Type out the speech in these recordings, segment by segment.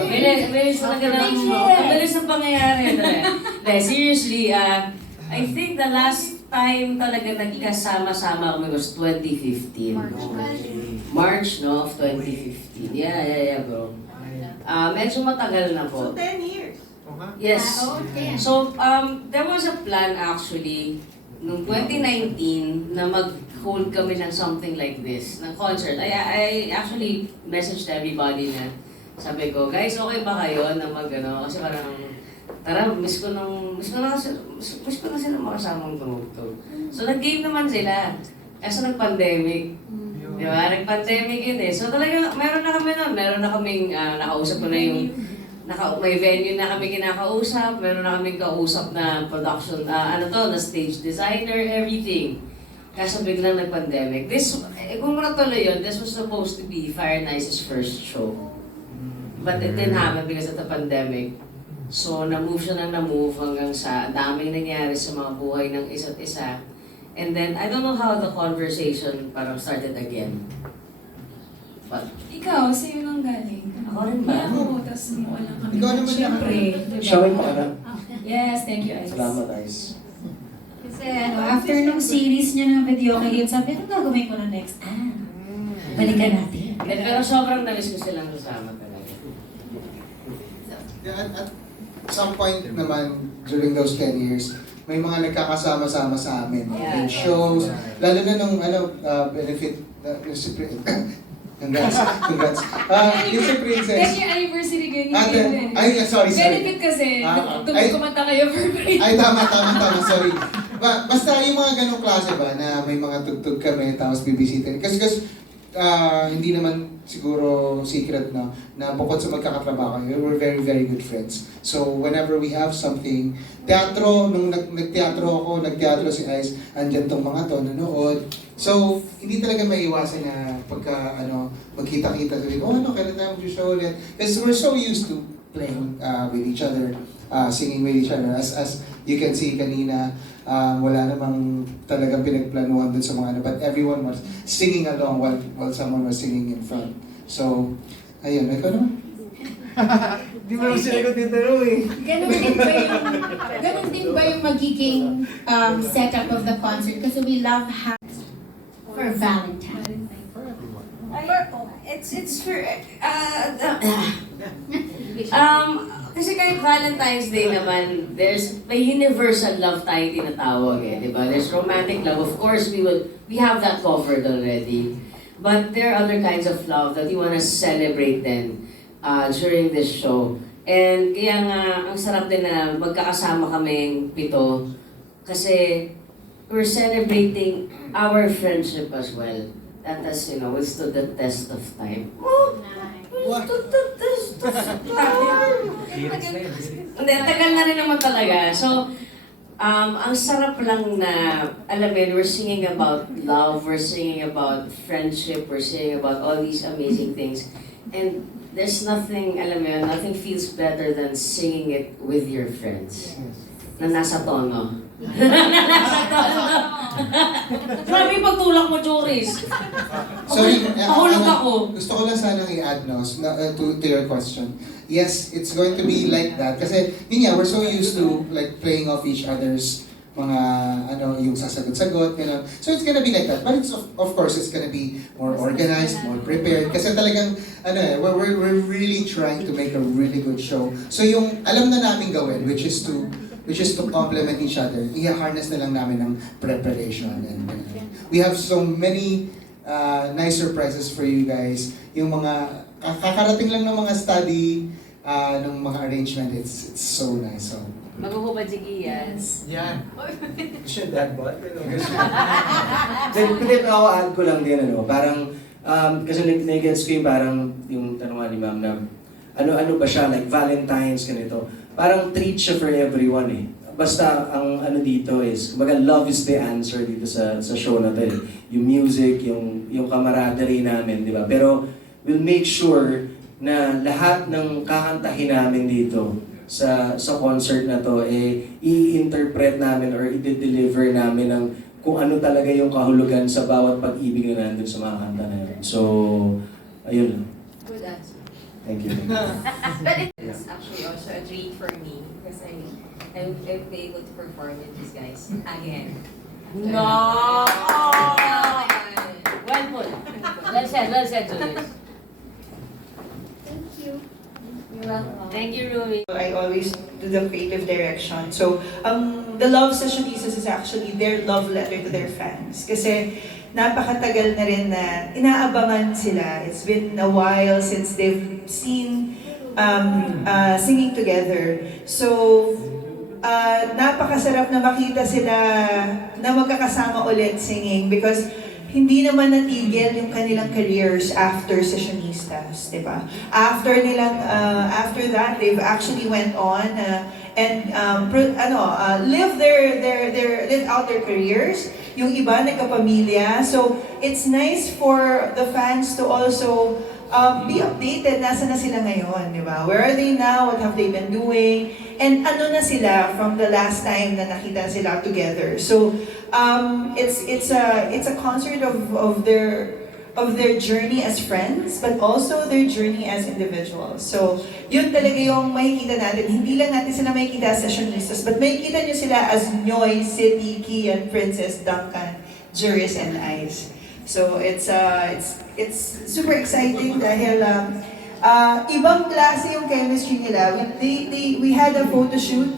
Bilis talaga ang bilis ng pangyayari. Seriously, I think the last time talaga nagkasama-sama kami was 2015. March, no? Of 2015. Yeah, bro. Medyo matagal na po. So 10 years. Yes. So, there was a plan actually noong 2019 na mag-hold kami ng something like this, ng concert. I actually messaged everybody na sabi ko, guys, okay ba kayo na mag-ano? Kasi parang, tara, miss ko na sila makasamang tumugtog. So, nag-game naman sila. Kaso nag-pandemic. Di ba? Nag-pandemic yun eh. So, talaga, meron na kami nun. Meron na kaming, nakausap ko na yung may venue na kami kinakausap, meron na kaming kausap na production, na stage designer, everything. Kaso biglang nag-pandemic. Kung natuloy yun, this was supposed to be Fire Nice's first show. But it didn't happen because of the pandemic. So, na-move siya na-move hanggang sa daming nangyari sa mga buhay ng isa't isa. And then, I don't know how the conversation parang started again. But, Ikaw, sa'yo nang galing. Ako rin ba? Oo, tapos mo lang kami. Ikaw naman Siyempre, diba? Showing pa ka na? Yes, thank you, Ice. Salamat, Ice. Kasi after nung series niya ng video kay sabi, ano gagawin ko na next? Balikan natin. pero sobrang namiss ko silang kasama talaga. Yeah, at some point naman during those 10 years, may mga nagkakasama-sama sa amin. In shows, lalo na nung benefit, Congrats. Yung si Princess. 10-year anniversary ganyan. Sorry. Benefit kasi, kumanta kayo for free. Ay, tama, sorry. Basta yung mga ganong klase ba, na may mga tugtog kami, tapos bibisitin. Kasi hindi naman siguro secret na bukod sa magkakatrabaho, we're very, very good friends. So, whenever we have something, teatro, nung nagteatro si Ice, andyan tong mga to, nanood. So, hindi talaga maiwasan na pagka, magkita-kita, sabi ko, kailan tayo mag-show ulit? Because we're so used to playing with each other, singing with each other. As you can see kanina, wala namang talagang pinagplanuhan dun sa mga but everyone was singing along while someone was singing in front. So, ayun, ikaw naman? Di mo naman sila ko titaro eh. Ganun din ba yung magiging setup of the concert? Kasi we love for Valentine. It's for, kasi kahit Valentine's Day naman, there's a universal love tayo tinatawag eh, di ba? There's romantic love. Of course, we have that covered already. But there are other kinds of love that we want to celebrate then during this show. And kaya nga, ang sarap din na magkakasama kaming 7 kasi we're celebrating our friendship as well. That has, withstood the test of time. What? Hindi, tagal na rin naman talaga. So, ang sarap lang na, alam mo, we're singing about love, we're singing about friendship, we're singing about all these amazing things. And there's nothing, alam mo, nothing feels better than singing it with your friends. Na nasa tono. Nasa tono. Grabe yung pagtulak mo, Joris. Sorry, Mahulog ako. Gusto ko lang sanang i-add to your question. Yes, it's going to be like that. Kasi, yun nga, we're so used to playing off each other's mga, yung sasagot-sagot, So it's gonna be like that. But of course, it's gonna be more organized, more prepared. Kasi talagang, we're really trying to make a really good show. So yung alam na namin gawin, which is to complement each other, i-harness na lang namin ng preparation. And we have so many nice surprises for you guys. Yung mga kakarating lang ng mga study, ng mga arrangement, it's so nice. So Maghuhubad si Giyas. Yan. Gusto yung dad bod? Then, ako add ko lang din, parang, kasi nag-gets ko yung parang, yung tanungan ni ma'am na, ano ba siya, like Valentine's, ganito. Parang treat siya for everyone eh. Basta, ang dito is, kumbaga, love is the answer dito sa show na to eh. Yung music, yung camaraderie namin, di ba? Pero, we'll make sure na lahat ng kakantahin namin dito, sa concert na to, i-interpret namin or i-deliver namin ng kung ano talaga yung kahulugan sa bawat pag-ibig na nandun sa mga kanta na yun. So, ayun lang. Good answer. Thank you. But it's actually also a treat for me because I'll be able to perform with these guys again. No! Well put. Well said, Julius. Thank you. You're welcome. Thank you, Rumi. I always do the creative direction. So, the Love Sessionistas is actually their love letter to their fans. Kasi napakatagal na rin na inaabangan sila. It's been a while since they've seen singing together. So, napakasarap na makita sila na magkakasama ulit singing because hindi naman natigil yung kanilang careers after Sessionistas, di ba? After that, they've actually went on and live out their careers. Yung iba nagkapamilya. So, it's nice for the fans to also be updated. Nasa na sila ngayon, di ba? Where are they now? What have they been doing? And ano na sila from the last time na nakita sila together? So, it's a concert of their journey as friends, but also their journey as individuals. So, yun talaga yung makikita natin. Hindi lang natin sila makikita as Sessionistas, but makikita nyo sila as Noy, City, Kian, Princess, Duncan, Juris, and Ice. So, it's super exciting dahil ibang klase yung chemistry nila. We had a photo shoot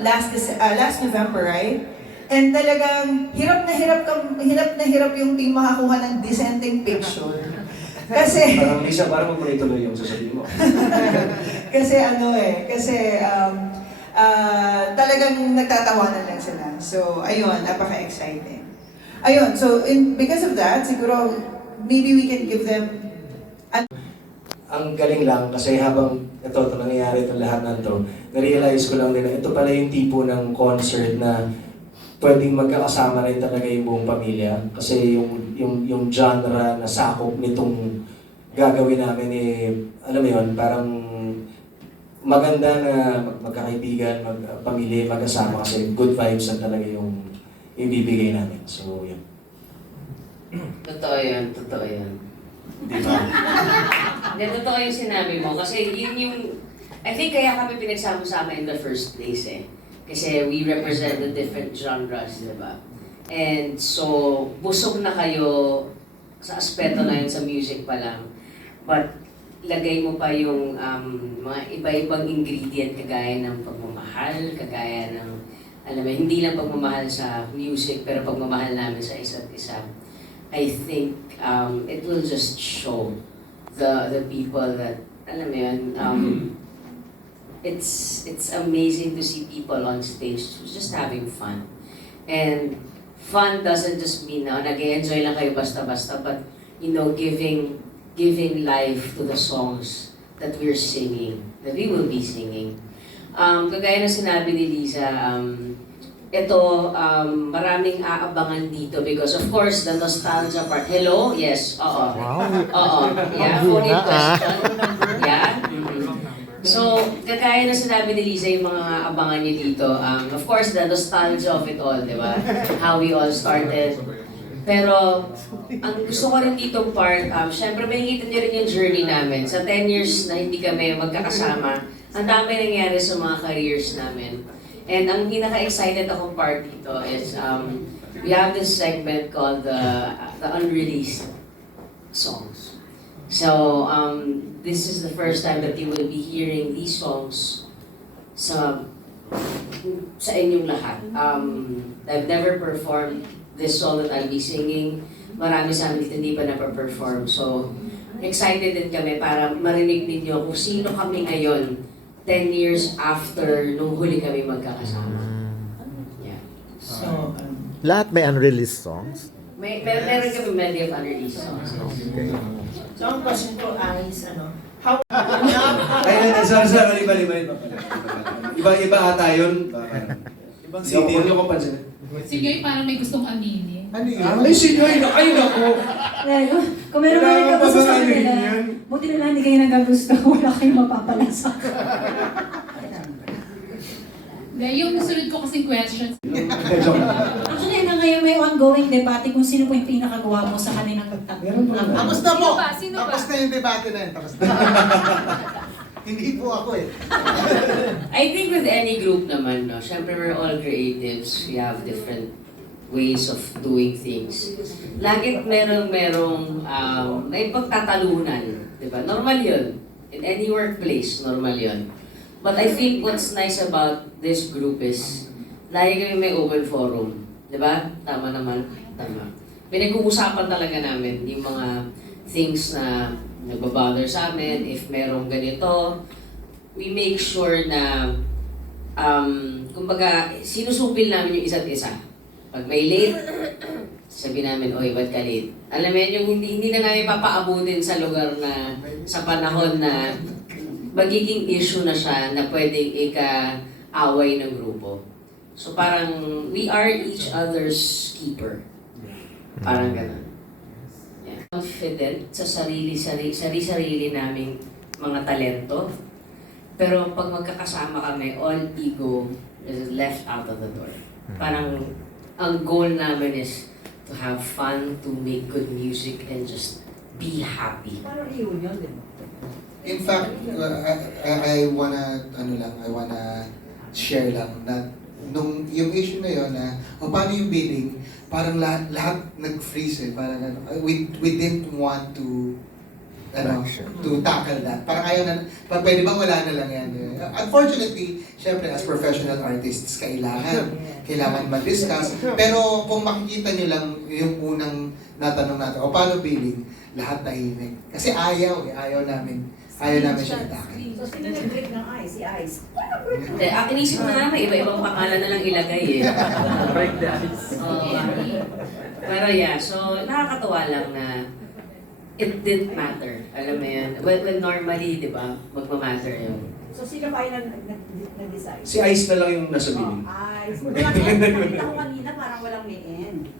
last November, right? And talagang hirap na hirap yung team makakuha ng dissenting picture. Kasi Parang Lisa, parang magpalituloy yung sasabihin mo. talagang nagtatawanan lang sila. So, ayun, napaka-exciting. Ayun, so because of that, siguro maybe we can give them Ang galing lang kasi habang ito nangyayari itong lahat ng to, na-realize ko lang din na ito pala yung tipo ng concert na pwedeng magkakasama rin talaga yung buong pamilya. Kasi yung genre na sakop nitong gagawin namin alam mo yun, parang maganda na magkakaibigan, magpamilya, magkasama kasi good vibes na talaga yung ibibigay namin. So, yun. Totoo yan. Di ba? Hindi, totoo yung sinabi mo. Kasi yun yung... I think kaya kami pinagsama-sama in the first place eh. Kasi we represent the different genres, di ba? And so, busog na kayo sa aspeto na yun sa music pa lang. But, lagay mo pa yung mga iba-ibang ingredient kagaya ng pagmamahal, kagaya ng, alam mo, hindi lang pagmamahal sa music, pero pagmamahal namin sa isa't isa. I think it will just show the people that, alam mo yun, it's amazing to see people on stage who's just having fun. And fun doesn't just mean na nag-enjoy lang kayo basta-basta, but you know, giving life to the songs that we're singing, that we will be singing. Kagaya na sinabi ni Liza, ito, maraming aabangan dito because of course, the nostalgia part. Hello? Yes. Oo. Oo. Yeah, phone question. Yeah. So, kagaya na sinabi ni Liza yung mga abangan niyo dito. Of course, the nostalgia of it all, di ba? How we all started. Pero, ang gusto ko rin ditong part, syempre makikita niyo rin yung journey namin. Sa 10 years na hindi kami magkakasama, ang dami nangyari sa mga careers namin. And ang pinaka-excited akong part dito is we have this segment called the unreleased songs. So this is the first time that you will be hearing these songs sa inyong lahat. I've never performed this song that I'll be singing. Marami sa amin dito hindi pa na-perform. So excited din kami para marinig ninyo kung sino kami ngayon 10 years after nung huli kami magkakasama. Yeah. So, Lahat may unreleased songs? Meron kami medley of unreleased songs. Okay. So, ang question ko is, Ay, sorry, mali pa pala. Iba ata yun. Ibang city. Huwag niyo ko pansinin. Si Joy parang may gustong aminin. Ano yun? Ay, sinyoy na! Ay, naku! Kung meron Wala kayo akong kagusto sa babae kanila, yan. buti na lang hindi kayo nagagusto, wala kayong mapapalasa. Yung sunod ko kasing questions. Joke lang. Actually, hanggang ngayon may ongoing debate kung sino po yung pinakagawa mo sa kanilang Meron pa naman. Tapos na po! Sino ba? Sino ba? Tapos na yung debate na yun. Tapos na. Hindi po ako eh. I think with any group naman, no, syempre we're all creatives. We have different ways of doing things. Laging merong may pagtatalunan, di ba? Normal yun. In any workplace, normal yun. But I think what's nice about this group is, lagi kami may open forum. Di ba? Tama naman. Tama. Pinag-uusapan talaga namin yung mga things na nagbabother sa amin. If merong ganito, we make sure na, kumbaga, sinusupil namin yung isa't isa. Pag may late, sabi namin, oy, ba't ka late? Alam mo yun, yung hindi na namin papaabutin sa lugar na, sa panahon na, magiging issue na siya na pwedeng ika-away ng grupo. So parang, we are each other's keeper. Parang ganun. Yeah. Confident sa sarili naming mga talento. Pero pag magkakasama kami, all ego is left out of the door. Parang, ang goal namin is to have fun, to make good music, and just be happy. Parang iyon yun, di ba? In fact, I wanna share lang na nung yung issue na yun na paano yung billing, parang lahat nag-freeze eh. Parang we didn't want to to tackle that. Parang ayaw na, pwede bang wala na lang yan? Unfortunately, syempre as professional artists, kailangan ma-discuss. Pero kung makikita nyo lang yung unang natanong natin, paano billing? Lahat tahimik. Kasi ayaw namin siya i-tackle. So, sino nag-break ng ice? Si Ice. Inisip na namin, iba-ibang pangalan na lang ilagay eh. Break the ice. Pero yeah, so nakakatuwa lang na it didn't matter. Alam mo yan. When normally, di ba, magmamatter yun. So, sino pa yung nag-decide? Si Ice na lang yung nasa biling. Ice. Nakita ko kanina parang walang may end.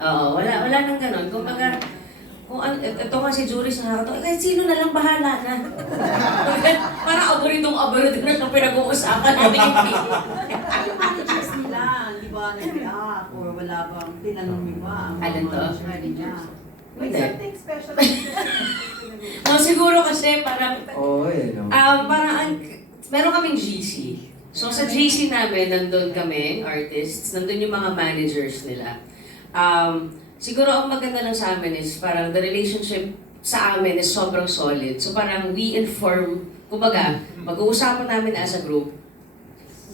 Oo, wala nang ganun. Kung ito nga si Juris nakakatawa, kahit sino na lang bahala na. Parang aburidong na siya pinag-uusapan namin yung film. Yung managers nila, di ba, nag-react or wala bang tinanong mo ba? Alin to? Niya. May Hindi. something special. Siguro kasi parang, Oo, no. parang meron kaming GC. So sa GC namin, nandun kami, artists, nandun yung mga managers nila. Siguro ang maganda lang sa amin is parang the relationship sa amin is sobrang solid. So parang we inform, kumbaga, mag-uusapan namin as a group,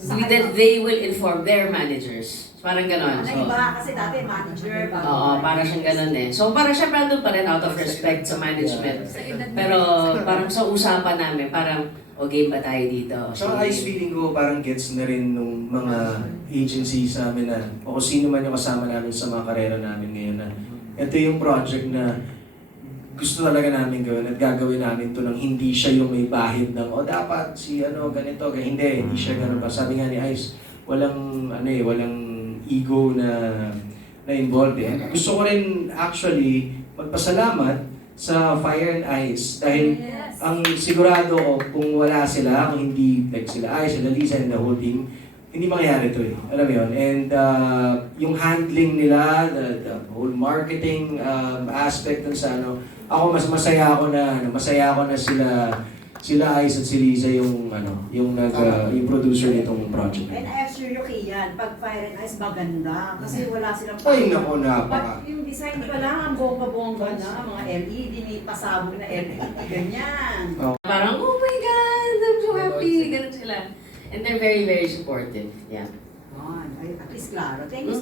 that they will inform their managers. Parang ganon. Ano iba? Kasi dati manager. Oo, parang siyang ganon eh. So parang siya nandun pa rin out of respect sa management. Pero parang sa usapan namin, parang, o game ba tayo dito? Sa Ice, feeling ko parang gets na rin nung mga agencies namin na, o kung sino man yung kasama namin sa mga karera namin ngayon na, ito yung project na gusto talaga namin gawin at gagawin namin to nang hindi siya yung may bahid ng, dapat si ganito, hindi siya ganun pa. Sabi nga ni Ice, walang ego na involved eh. Gusto ko rin actually magpasalamat sa Fire and Ice dahil ang sigurado ko kung wala sila, kung hindi like sila Ice, sila Lisa and the whole team, hindi mangyayari to eh. Alam mo yun? And yung handling nila, the whole marketing aspect dun sa ako masaya ako na sila Ice at si Lisa yung yung producer nitong project. And I assure you, Kian, pag Fire and Ice maganda. Kasi wala silang... Ay, naku, napaka. But yung design pa lang, ang bongga-bongga na, mga LED, may pasabog na LED, ganyan. Parang, oh my God, I'm so happy. Ganun sila. And they're very, very supportive. Yeah. At least klaro. Thank you.